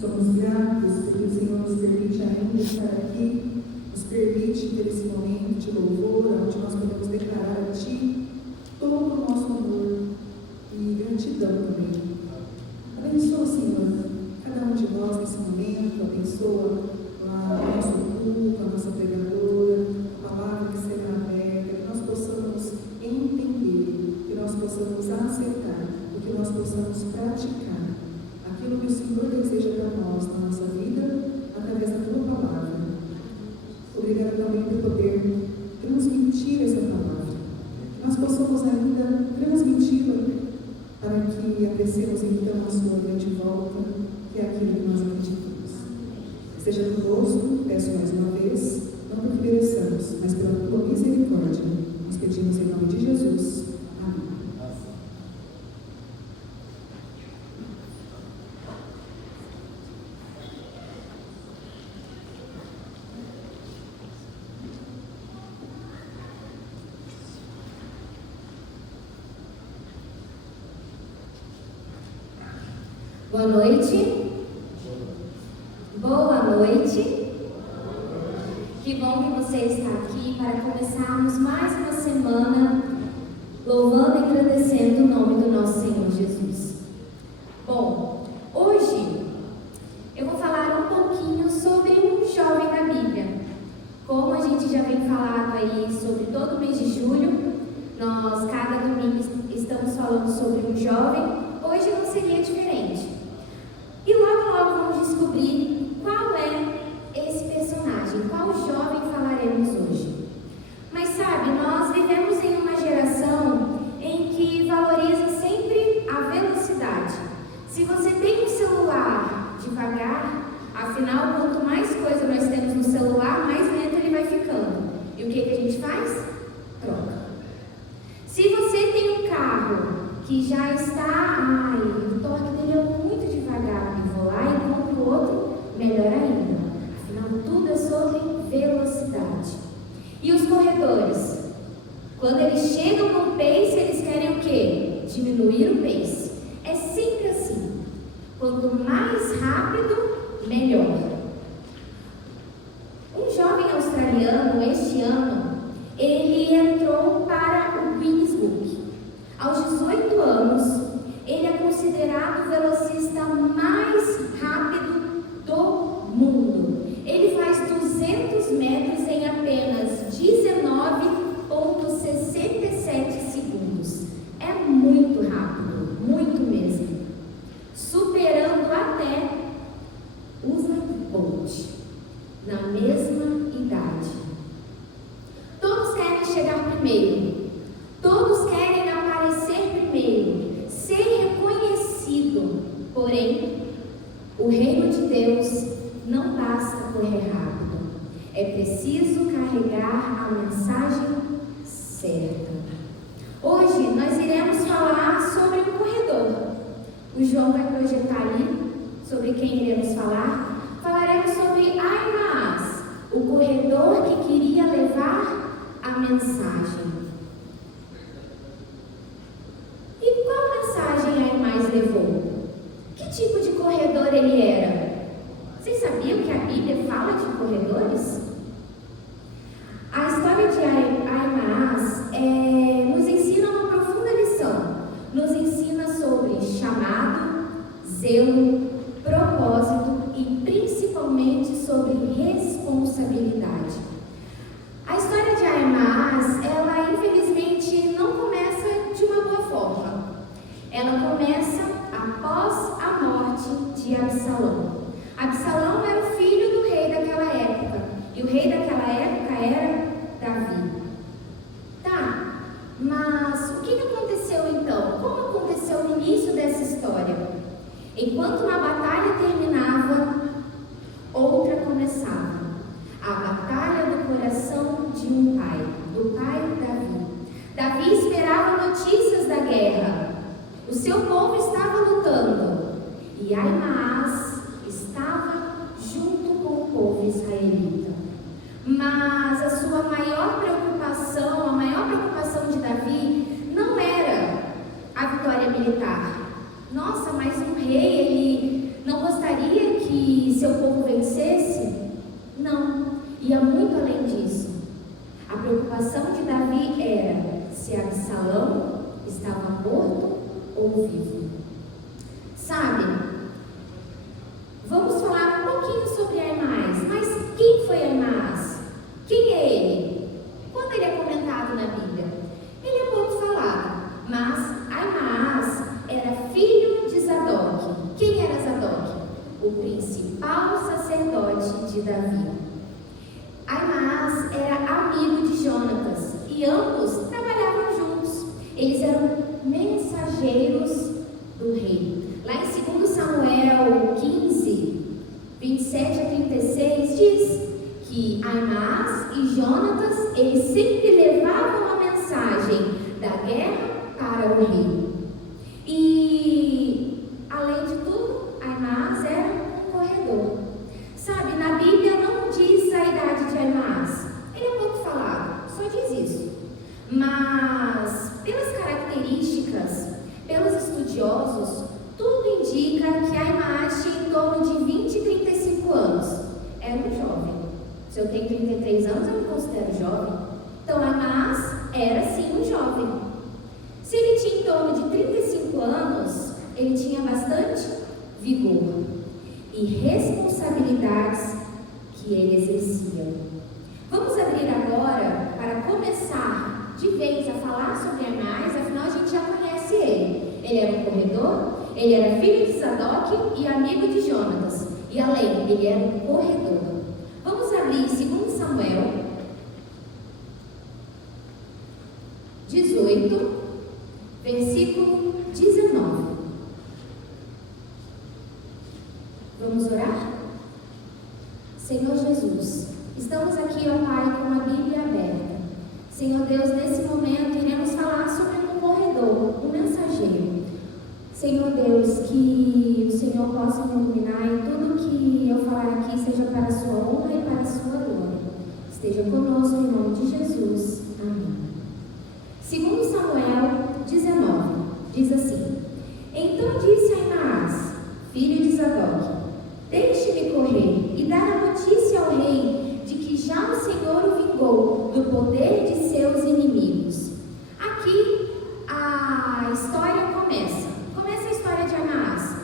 Somos gratos porque o Senhor nos permite ainda estar aqui, nos permite ter esse momento de louvor, onde nós podemos declarar a Ti todo o nosso amor e gratidão também. Abençoa, Senhor, cada um de nós nesse momento, abençoa o nosso culto, a nossa pregadora, a palavra que será aberta, que nós possamos entender, que nós possamos aceitar, que nós possamos praticar aquilo que o Senhor deseja para nós, na nossa vida, através da Tua palavra. Obrigada também por poder transmitir essa palavra, que nós possamos ainda transmiti-la, para que apreciemos então a Sua grande volta, que é aquilo que nós acreditamos. Esteja conosco, peço mais uma vez, não porque mereçamos, mas pela Tua misericórdia, nós pedimos em nome de Jesus. Amém. Boa noite. Boa noite. Que bom que você está aqui para começarmos mais uma semana louvando e agradecendo o nome do nosso Senhor Jesus. Bom, hoje eu vou falar um pouquinho sobre um jovem da Bíblia. Como a gente já vem falando aí sobre todo o mês de julho, nós cada domingo estamos falando sobre um jovem, hoje não seria diferente. E logo vamos descobrir qual é esse personagem, qual jovem falaremos hoje. Mas sabe, nós vivemos em uma geração em que valoriza sempre a velocidade. Se você tem um celular devagar, afinal, quanto mais coisa nós temos no celular, mais lento ele vai ficando. E o que a gente faz? Troca. Se você tem um carro que já está, o torque dele é muito devagar, eu vou lá e compro outro, melhor ainda. Afinal, tudo é sobre velocidade. E os corredores? Quando eles chegam no pace, eles querem o quê? Diminuir o pace. É sempre assim. Quanto mais rápido, melhor. Um jovem australiano, este ano, ele entrou para o Guinness Book. Aos 18 anos, ele é considerado o velocista mais rápido do mundo. Ele faz 200 metros em apenas 19,67 segundos. É muito rápido, muito mesmo. Superando até Usain Bolt, na mesma idade. Todos querem chegar primeiro. Todos querem aparecer primeiro, ser reconhecido. Porém, o reino de Deus não basta correr rápido. É preciso carregar a mensagem certa. Hoje nós iremos falar sobre um corredor. O João vai projetar ali sobre quem iremos falar. Falaremos sobre Aimaas, o corredor que queria levar a mensagem. E qual mensagem Aimaas levou? Que tipo de corredor ele era? Vocês sabiam que a Bíblia fala de corredores? A história de Aimaas nos ensina uma profunda lição. Nos ensina sobre chamado, zelo, propósito e principalmente sobre responsabilidade. A história de Aimaas, ela infelizmente não começa de uma boa forma. Ela começa após a morte de Absalão. Absalão era o filho do rei daquela época, e o rei daquela época era Davi. Tá, mas o que aconteceu então? Como aconteceu o início dessa história? Enquanto uma batalha terminava, outra começava. A batalha do coração de um pai, do pai Davi. Davi esperava notícias da guerra. O seu povo estava lutando e Aimaas estava junto com o povo israelita. Mas a sua maior preocupação, a maior preocupação de Davi não era a vitória militar. Nossa, mas um rei, ele não gostaria que ia muito além disso. A preocupação de Davi era se Absalão estava morto ou vivo. Sabe, vamos falar um pouquinho sobre Aimás, mas quem foi Aimás? Quem é ele? Quando ele é comentado na Bíblia? Ele é pouco falado, mas Aimás era filho de Zadok. Quem era Zadok? O principal sacerdote de Davi. Aimás era amigo de Jonatas e ambos trabalhavam juntos. Eles eram mensageiros do rei. Lá em 2 Samuel 15, 27 a 36, diz que Aimás e Jonatas, eles sempre levavam a mensagem da guerra para o rei. E, além de tudo, Aimás era um corredor. Sabe, na Bíblia não diz a idade de Aimás. Ele é pouco falado, só diz isso. Mas, pelas características, pelos estudiosos, tudo indica que Aimás tinha em torno de 20 e 35 anos. Era um jovem. Se eu tenho 33 anos, eu me considero jovem. Então, Aimás era sim um jovem. Se ele tinha em torno de 35 anos, ele tinha bastante vigor e responsabilidades que ele exercia. Vamos abrir agora para começar de vez a falar sobre Aimás, afinal a gente já conhece ele. Ele era um corredor, ele era filho de Zadok e amigo de Jonatas. E além, ele era um corredor. Vamos abrir 2 Samuel 18, versículo 19. Vamos orar? Senhor Jesus, estamos aqui, ó Pai, com a Bíblia aberta. Senhor Deus, nesse momento iremos falar sobre um corredor, um mensageiro. Senhor Deus, que o Senhor possa me iluminar e tudo que eu falar aqui seja para a sua honra e para a sua glória. Esteja conosco em nome de Jesus. Amém. 2 Samuel 19, diz assim: Então disse Aimás, filho de Zadok: Deixe-me correr e dar a notícia ao rei de que já o Senhor o vingou do poder de seus inimigos. Aqui a história começa a história de Aimás.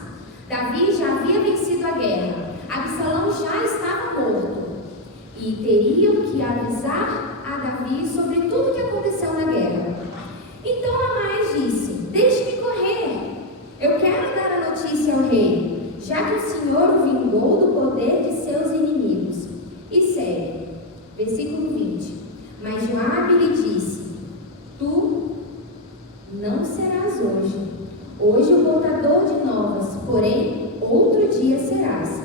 Davi já havia vencido a guerra, Absalão já estava morto e teriam que avisar a Davi sobre tudo que aconteceu na guerra. Então Aimás disse: Deixe-me correr, eu quero dar a notícia ao rei, já que o Senhor o vingou do poder de seus inimigos. E segue, versículo 20. Mas Joabe lhe disse: Tu não serás hoje o portador de novas, porém outro dia serás.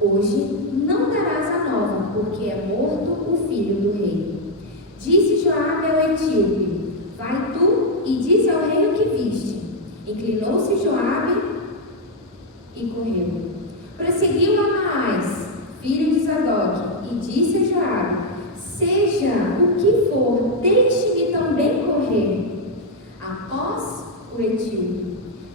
Hoje não darás a nova, porque é morto o filho do rei. Disse Joabe ao etíope: Vai tu e dize ao rei o que viste. Inclinou-se Joabe e correu. Prosseguiu Aimás, filho de Zadok, e disse a Joabe: Seja o que for, deixe-me também correr após o etíope.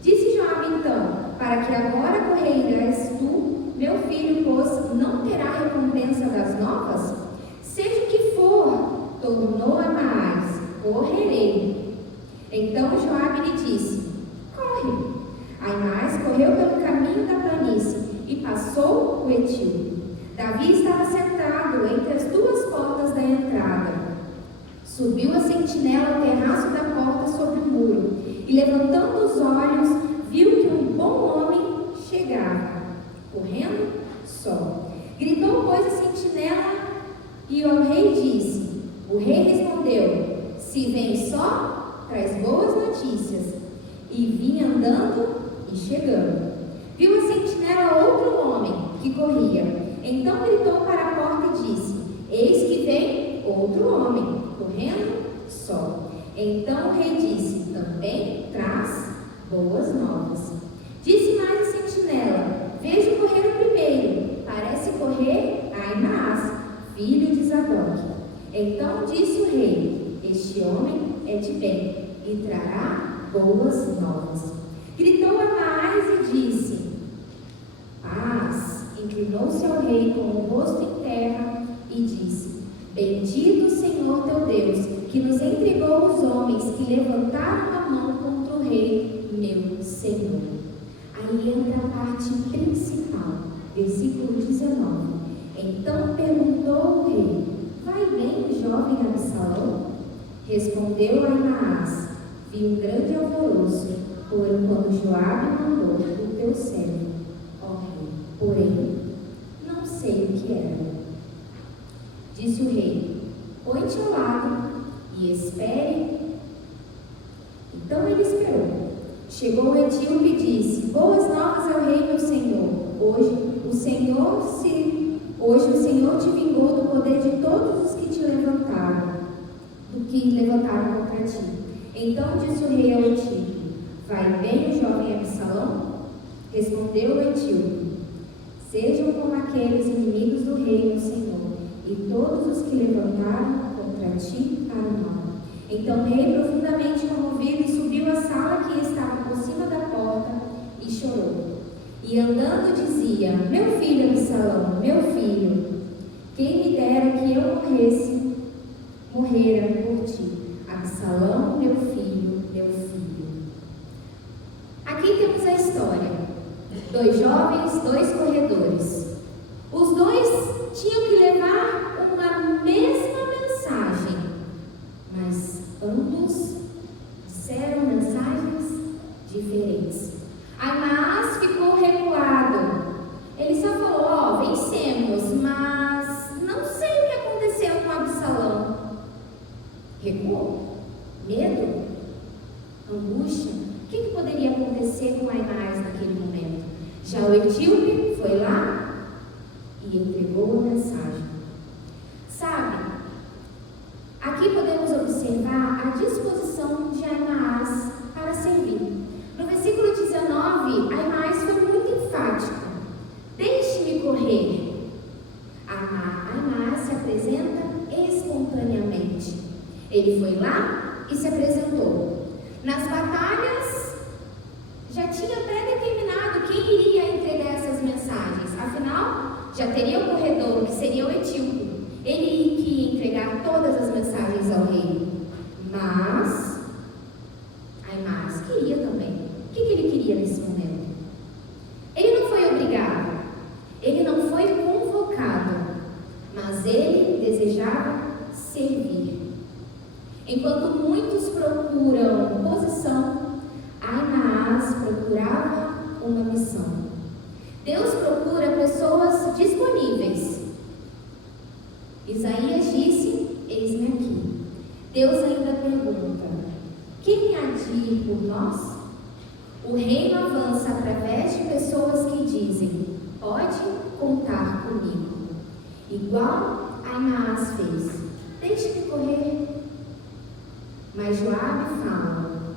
Disse Joabe então: Para que agora correrás tu, meu filho, pois não terá recompensa das novas? Seja o que for, tornou Aimás: Correrei. Então Joabe lhe disse: Corre. Aimás correu pelo caminho da planície e passou o etíope. Davi estava sentado entre as duas portas da entrada. Subiu a sentinela ao terraço da porta sobre o muro e, levantando os olhos, viu que um bom homem chegava, correndo só. Gritou, pois, a sentinela e ao rei disse. O rei respondeu: Se vem só, traz boas notícias. E vinha andando e chegando. Viu a sentinela outro homem que corria. Então gritou para a porta e disse: Eis que vem outro homem, correndo só. Então o rei disse: Também traz boas novas. Disse mais a sentinela: Vejo correr o primeiro, parece correr Aimás, filho de Zadok. Então disse o rei: Este homem é de bem e trará boas novas. Gritou Aimás e disse: Paz. Inclinou-se ao rei com o rosto em terra e disse: Bendito o Senhor teu Deus, que nos entregou os homens que levantaram a mão contra o rei, meu Senhor. Aí entra a parte principal, versículo 19. Então perguntou o rei: vai bem o jovem Absalão? Respondeu Ahimaás: vi um grande alvoroço, quando Joabe mandou o teu servo, ó rei, porém não sei o que era. Disse o rei: põe-te ao lado e espere. Então ele esperou. Chegou o etíope e disse: boas novas ao rei, meu senhor. Hoje o Senhor te vingou do poder de todos os que te levantaram, contra ti. Então disse o rei ao etíope: vai bem o jovem Absalão? Respondeu o etíope: sejam como aqueles inimigos do rei, meu senhor, e todos os que levantaram contra ti para o mal. Então o rei, profundamente comovido, subiu à sala que estava por cima da porta e chorou. E andando dizia: meu filho Absalão, meu filho, quem me dera que eu morrera por ti. Absalão, meu filho, meu filho. Aqui temos a história. 2 jovens, 2 corredores. Os dois tinham que levar uma mesma mensagem, mas ambos disseram mensagens diferentes. Ahimaás ficou recuado. Ele só falou: vencemos, mas não sei o que aconteceu com Absalão. Recuou? Medo? Angústia? O que poderia acontecer com Ahimaás naquele momento? Já o etíope foi lá e entregou a mensagem. Sabe, aqui podemos observar a disposição de Ahimaás para servir. No versículo 19, Ahimaás foi muito enfático: deixe-me correr. Ahimaás se apresenta espontaneamente. Ele foi lá e se apresentou. Nas batalhas, já tinha pré-determinado quem iria entregar essas mensagens. Afinal, já teria o corredor, que seria o etíope. Ele que ia entregar todas as mensagens ao rei. Mas Ahimaás queria também. O que ele queria nesse momento? Ele não foi obrigado, ele não foi convocado, mas ele desejava servir. Enquanto muitos procuram posição, Ahimaás procurava uma missão. Deus procura pessoas disponíveis. Isaías disse: eis-me aqui. Deus ainda pergunta: quem há de ir por nós? O reino avança através de pessoas que dizem: pode contar comigo. Igual Ahimaás fez: deixe-me correr. Mas Joabe fala: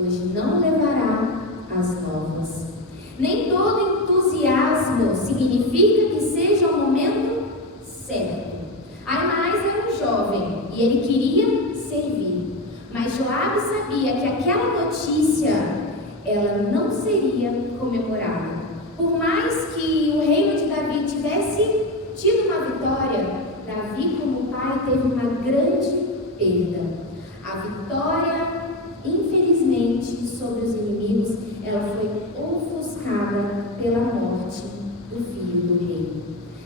hoje não levará as novas. Nem todo entusiasmo significa que seja o momento certo. Ahimaás era um jovem e ele queria servir. Mas Joabe sabia que aquela notícia, ela não seria comemorada. Por mais que o reino de Davi tivesse tido uma vitória, Davi, como pai, teve uma grande perda. A vitória, infelizmente, sobre os inimigos, ela foi ofuscada pela morte do filho do rei.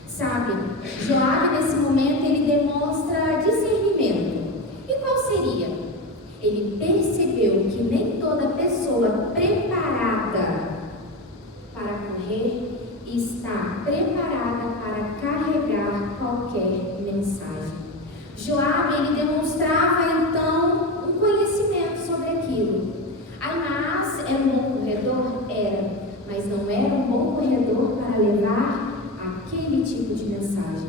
Sabe, Joabe nesse momento ele demonstra discernimento. E qual seria? Ele percebeu que nem toda pessoa preparada para correr está preparada para carregar qualquer mensagem. Joabe, ele demonstrava então um conhecimento sobre aquilo. Ahimaás era um bom corredor? Era, mas não era um bom corredor para levar aquele tipo de mensagem.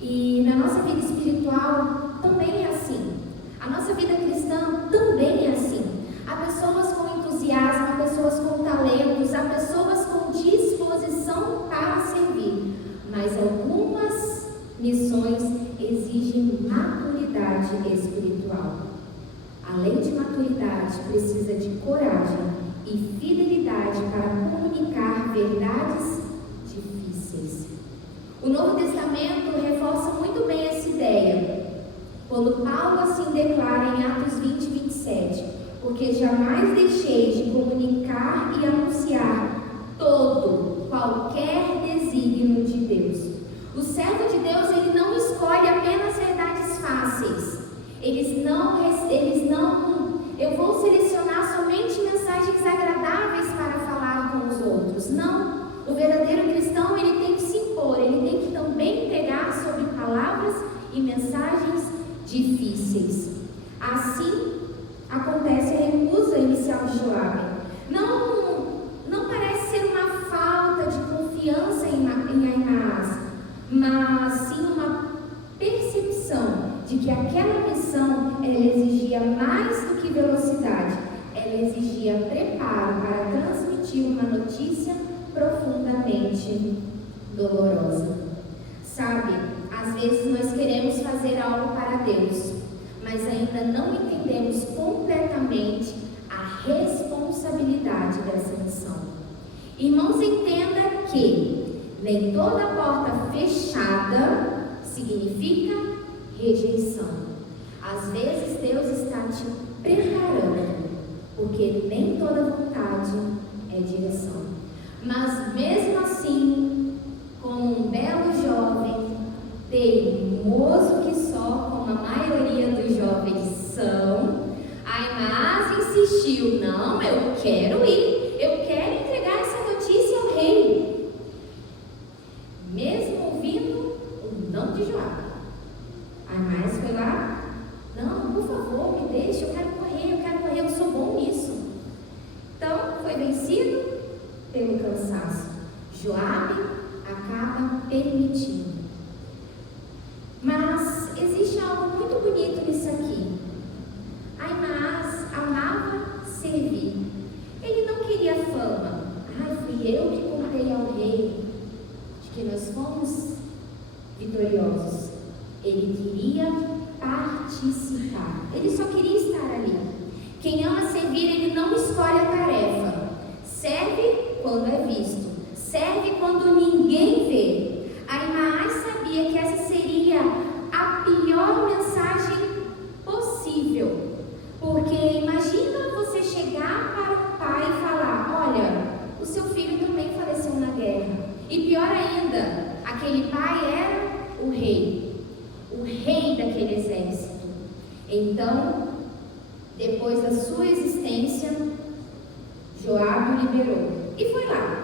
E na nossa vida espiritual também é assim. A nossa vida cristã também é assim. Há pessoas com entusiasmo, há pessoas com talentos, há pessoas com disposição para servir. Mas algumas missões exigem maturidade espiritual. Além de maturidade, precisa de coragem e fidelidade para comunicar verdades difíceis. O Novo Testamento reforça muito bem essa ideia. Quando Paulo assim declara em Atos 20, 27, porque jamais deixei de comunicar e anunciar qualquer desígnio de Deus. O servo de Deus, ele não escolhe apenas verdades fáceis. Eu vou selecionar somente mensagens agradáveis para falar com os outros. Não. O verdadeiro cristão, ele tem que se impor, ele tem que também pregar sobre palavras e mensagens difíceis. Assim, acontece a recusa inicial de Joabe. Não parece ser uma falta de confiança em Ahimaás, mas sim uma percepção de que aquela missão ela exigia mais do que velocidade, ela exigia preparo para transmitir uma notícia profundamente dolorosa. Sabe, às vezes nós queremos fazer algo para Deus, mas ainda não entendemos completamente a responsabilidade dessa missão. Irmãos, entenda que nem toda porta fechada significa rejeição. Às vezes Deus está te preparando, porque nem toda vontade é direção. Mas mesmo assim, como um belo jovem, teimoso que só, como a maioria dos jovens são, Ahimaás insistiu: não, eu quero ir, eu quero entregar essa notícia ao rei. Mesmo ouvindo o não de Joabe, Ahimaás foi lá: não, por favor, me deixe, eu quero correr, eu sou bom nisso. Então, foi vencido pelo cansaço. Joabe acaba permitindo. Mas existe algo muito bonito nisso aqui. Ahimaás amava servir. Ele não queria fama. Fui eu que contei ao rei de que nós fomos vitoriosos. Ele queria participar. Ele só queria estar ali. Quem ama servir, ele não escolhe a tarefa. Serve quando é visto. Serve quando ninguém vê. Ahimaás sabia que essa seria a pior mensagem possível. Porque imagina você chegar para o pai e falar: olha, o seu filho também faleceu na guerra. E pior ainda, aquele pai era o rei daquele exército. Então, depois da sua existência, Joabe o liberou e foi lá.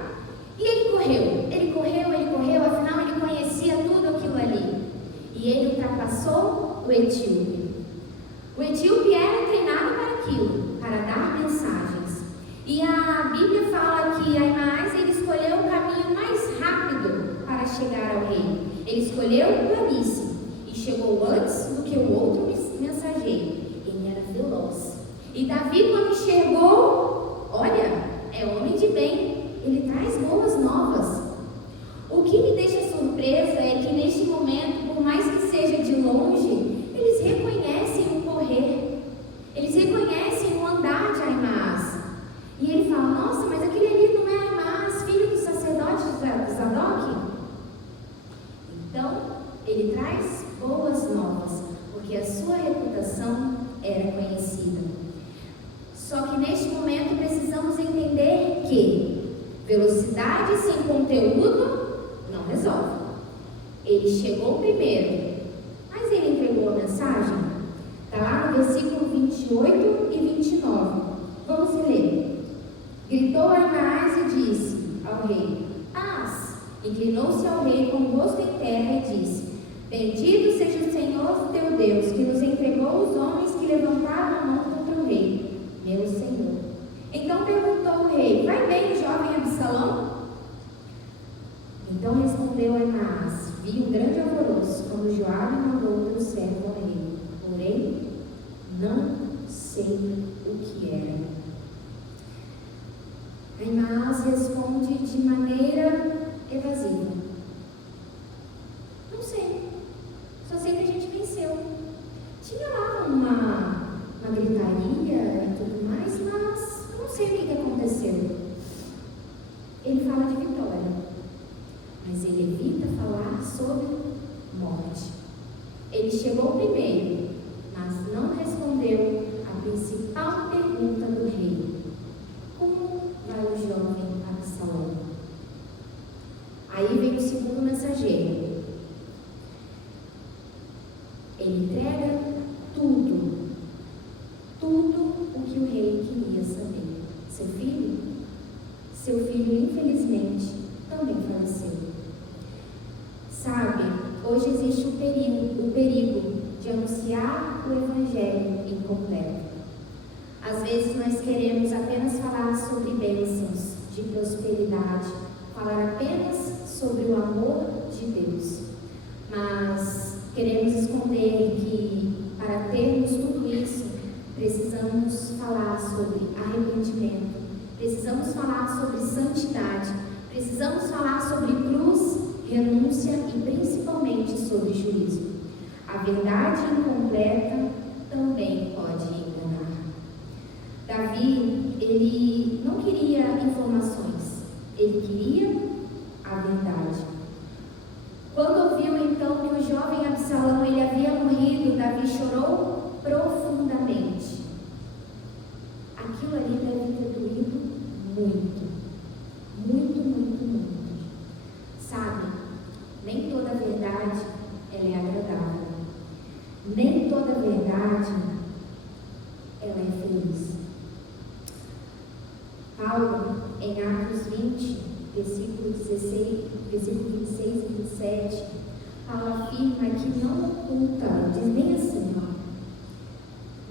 E ele correu, afinal ele conhecia tudo aquilo ali. E ele ultrapassou o etíope. O etíope era treinado para aquilo, para dar mensagens. E a Bíblia fala que Ahimaás ele escolheu o caminho mais rápido para chegar ao rei. Ele escolheu planície e chegou antes do que o outro mensageiro. Ele era veloz. E Davi, quando enxergou, olha, é homem de bem, ele traz boas novas. O que me deixa surpresa é que neste momento, por mais que seja de longe, eles reconhecem o correr, eles reconhecem o andar de Ahimaás. E ele fala: nossa, mas aquele ali não é Ahimaás, filho do sacerdote Zadok? Então, ele traz boas novas, porque a sua reputação era conhecida. Só que neste momento precisamos entender que velocidade sem conteúdo não resolve. Ele chegou primeiro, mas ele entregou a mensagem? Está lá no versículo 28 e 29. Vamos ler. Gritou Ahimaás e disse ao rei: paz. Inclinou-se ao rei com o rosto em terra e disse: bendito seja o Senhor teu Deus, que nos entregou os homens que levantaram a mão contra o rei, meu Senhor. Então perguntou o rei: vai bem o jovem Absalão? Então respondeu Ahimaás: vi um grande alvoroço quando Joabe mandou teu servo ao rei, porém não sei o que era. Ahimaás responde de maneira evasiva: não sei, só sei que a gente venceu. Tinha lá uma gritaria e tudo mais, mas eu não sei o que aconteceu. Ele fala de vitória, mas ele evita falar sobre morte. Ele chegou primeiro, mas não respondeu a principal pergunta do rei: como vai o jovem Absalão? Aí vem o segundo mensageiro. Ele entrega tudo o que o rei queria saber. Seu filho infelizmente também faleceu. Sabe, hoje existe o perigo de anunciar o evangelho incompleto. Às vezes nós queremos apenas falar sobre bênçãos, de prosperidade, falar apenas sobre o amor de Deus, mas queremos esconder que para termos tudo isso, precisamos falar sobre arrependimento, precisamos falar sobre santidade, precisamos falar sobre cruz, renúncia e principalmente sobre juízo. A verdade incompleta também pode enganar. Davi, ele não queria informações, ele queria a verdade. Quando ouviu então que o jovem Absalão ele havia morrido, Davi chorou profundamente. Aquilo ali deve ter doído muito, muito, muito, muito. Sabe, nem toda verdade ela é agradável. Nem toda verdade ela é feliz. Paulo, em Atos 20, versículo 26 e 27, Paulo afirma que não oculta, diz bem assim,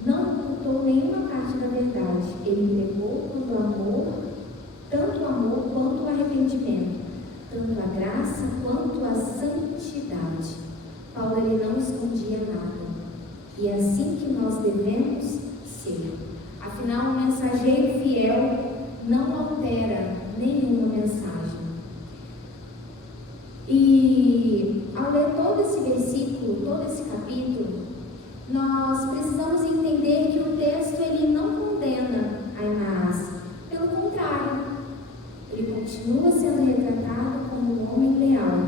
não ocultou nenhuma parte da verdade. Ele entregou quanto o amor, tanto o amor quanto o arrependimento, tanto a graça quanto a santidade. Paulo ele não escondia nada. E é assim que nós devemos ser. Afinal, um mensageiro fiel não altera nenhuma mensagem. E ao ler todo esse versículo, todo esse capítulo, nós precisamos entender que o texto ele não condena Aimás. Pelo contrário, ele continua sendo retratado como um homem leal,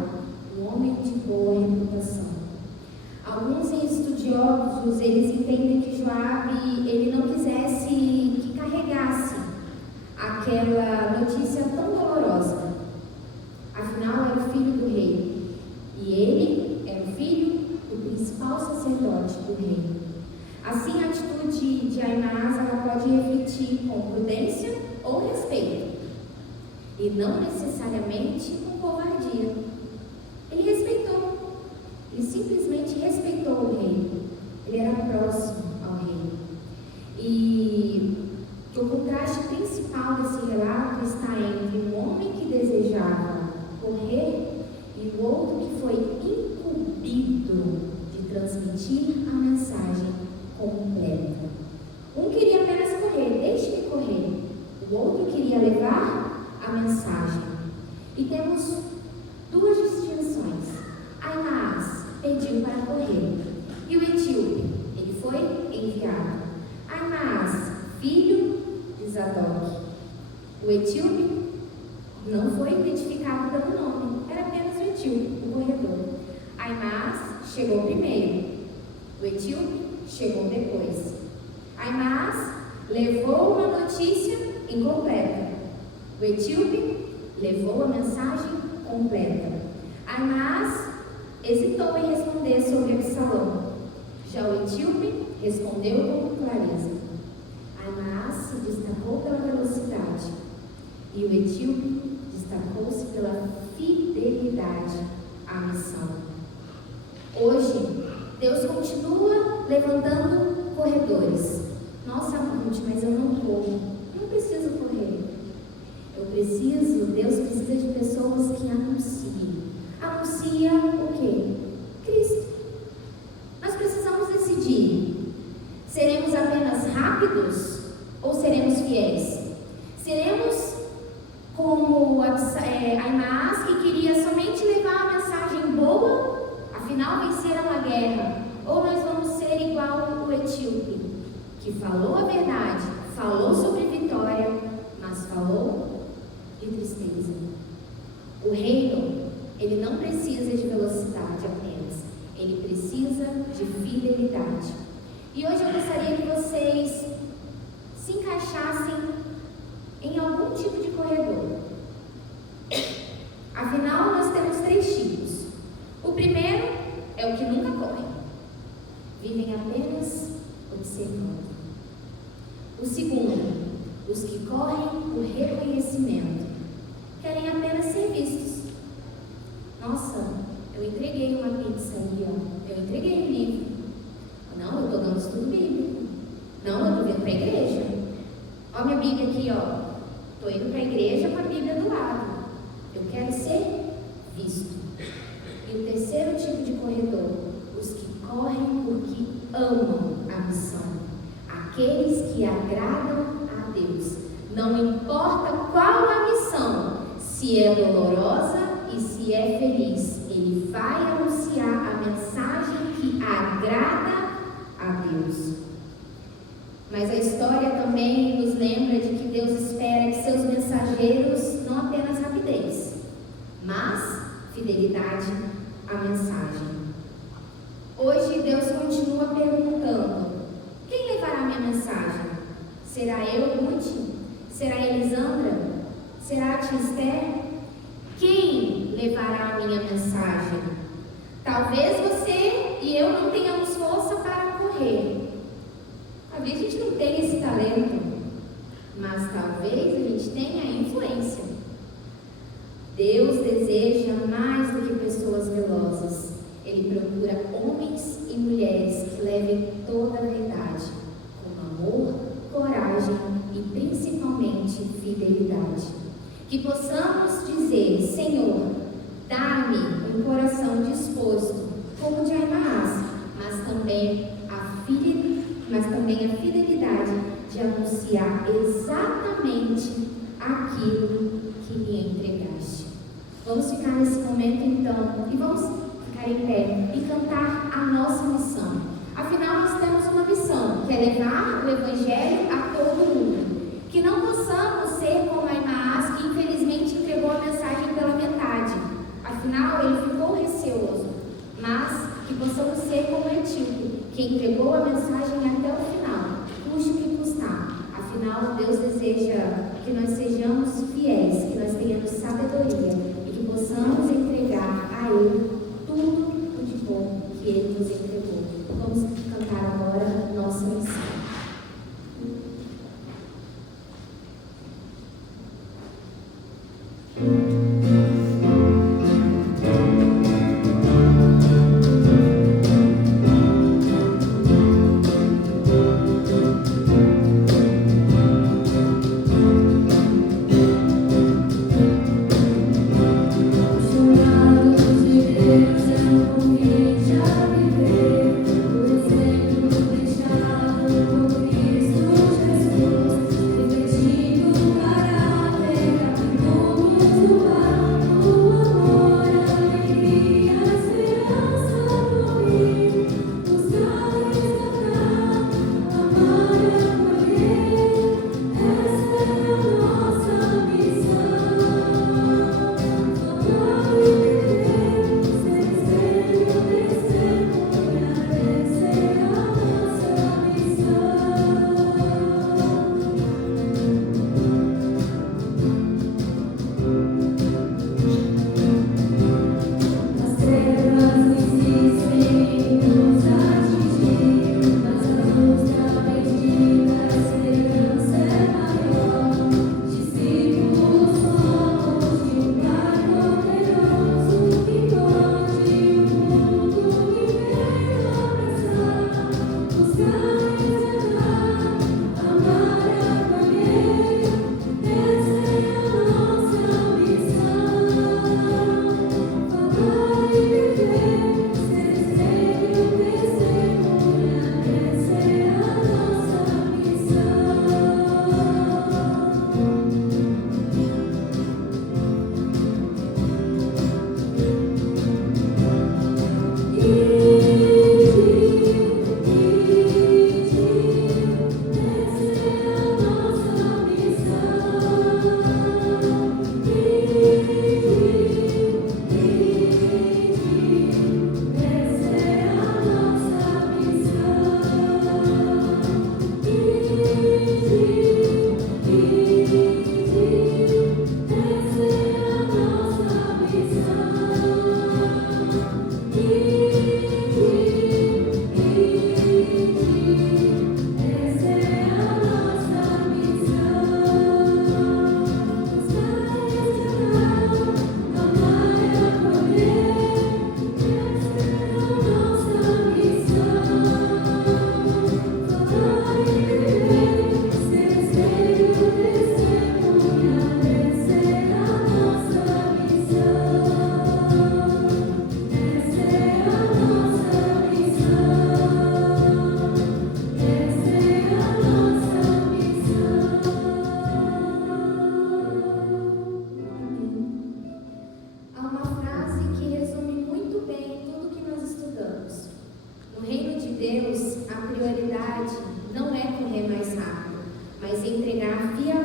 um homem de boa reputação. Alguns estudiosos, eles entendem que Joabe, ele não quisesse que carregasse aquela notícia tão dolorosa. Afinal, era o filho do rei. E ele era o filho do principal sacerdote do rei. Assim, a atitude de Aimás, ela pode refletir com prudência ou respeito. E não necessariamente com covardia. Ele respeitou. Ele simplesmente respeitou o rei. Ele era próximo ao rei. E o contraste principal desse relato está entre um homem que desejava correr e o outro que foi incumbido de transmitir a mensagem completa. Um queria apenas correr, deixe-me correr. O outro queria levar a mensagem. E temos duas distinções. Aimás pediu para correr. E o etíope, ele foi enviado. Aimás, filho de Zadok. O etíope não foi identificado pelo nome, era apenas o etíope, o corredor. Aimás chegou primeiro, o etíope chegou depois. Aimás levou uma notícia incompleta, o etíope levou a mensagem completa. Aimás hesitou em responder sobre Absalão, já o etíope respondeu com clareza. Aimás se destacou pela velocidade e o etíope destacou-se pela fidelidade à missão. Hoje, Deus continua levantando corredores. Nossa, Ruth, mas eu não corro. Não preciso correr. Deus precisa de pessoas que anunciem. Anuncia o quê? Cristo. Nós precisamos decidir. Seremos apenas rápidos ou seremos fiéis? Seremos como Aimás, que queria somente levar a mensagem boa, afinal venceram a guerra, ou nós vamos ser igual o etíope, que falou a verdade, falou sobre vitória, mas falou de tristeza. O reino, ele não precisa de velocidade apenas, ele precisa de fidelidade. primeiro é o que nunca corre. Vivem apenas observando. O segundo, os que correm por reconhecimento. Querem apenas ser vistos. Nossa, eu entreguei uma pizza ali, ó. Eu entreguei um livro. Não, eu estou dando estudo bíblico. Não, eu estou vindo para a igreja. Ó minha Bíblia aqui, ó. Estou indo para a igreja com a Bíblia do lado. Eu quero ser visto. E o terceiro tipo de corredor, os que correm porque amam a missão. Aqueles que agradam a Deus. Não importa qual a missão, se é dolorosa e se é feliz, ele vai anunciar a mensagem que agrada a Deus. Mas a história também nos lembra de que Deus espera que seus mensageiros não apenas rapidez, mas fidelidade à mensagem. Hoje Deus continua perguntando: quem levará minha mensagem? Será eu, Ruth? Será Elisandra? Será a tia Esther? Quem levará a minha mensagem? Talvez você e eu não tenhamos força para correr. Talvez a gente não tenha esse talento, mas talvez a gente tenha a influência. Deus deseja mais do que pessoas velozes. Ele procura homens e mulheres que levem toda a verdade, com amor, coragem e principalmente fidelidade. Que possamos dizer: Senhor, dá-me um coração disposto, como o de Aimás, mas também a fidelidade de anunciar exatamente aquilo que me entregaste. Vamos ficar nesse momento então e vamos ficar em pé e cantar a nossa missão. Afinal, nós temos uma missão, que é levar o Evangelho a todo mundo. Que não possamos ser como Aimás, que infelizmente entregou a mensagem pela metade. Afinal, ele ficou receoso. Mas que possamos ser como Etíope, que entregou a mensagem até o final, custe o que custar. Afinal, Deus deseja que nós sejamos fiéis, que nós tenhamos sabedoria e que possamos entregar a Ele tudo o de bom que Ele nos entregou. Vamos cantar agora nossa missão. Senhor,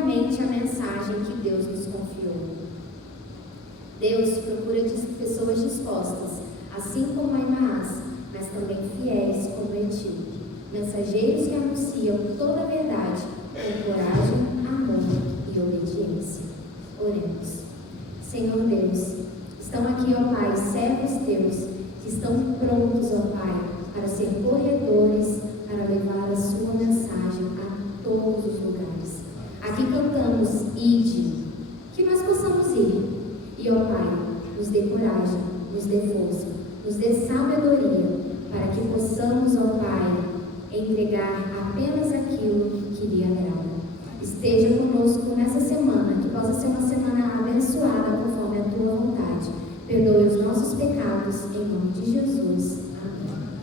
fielmente a mensagem que Deus nos confiou. Deus procura pessoas dispostas, assim como Aimás, mas também fiéis como Etíope, mensageiros que anunciam toda a verdade com coragem, amor e obediência. Oremos. Senhor Deus, estão aqui, ó Pai, servos teus, que estão prontos, ó Pai, para ser corredores, para levar a sua mensagem a todos os lugares. Aqui cantamos, ide, que nós possamos ir. E, ó Pai, nos dê coragem, nos dê força, nos dê sabedoria, para que possamos, ó Pai, entregar apenas aquilo que lhe agrada. Esteja conosco nessa semana, que possa ser uma semana abençoada conforme a tua vontade. Perdoe os nossos pecados, em nome de Jesus. Amém.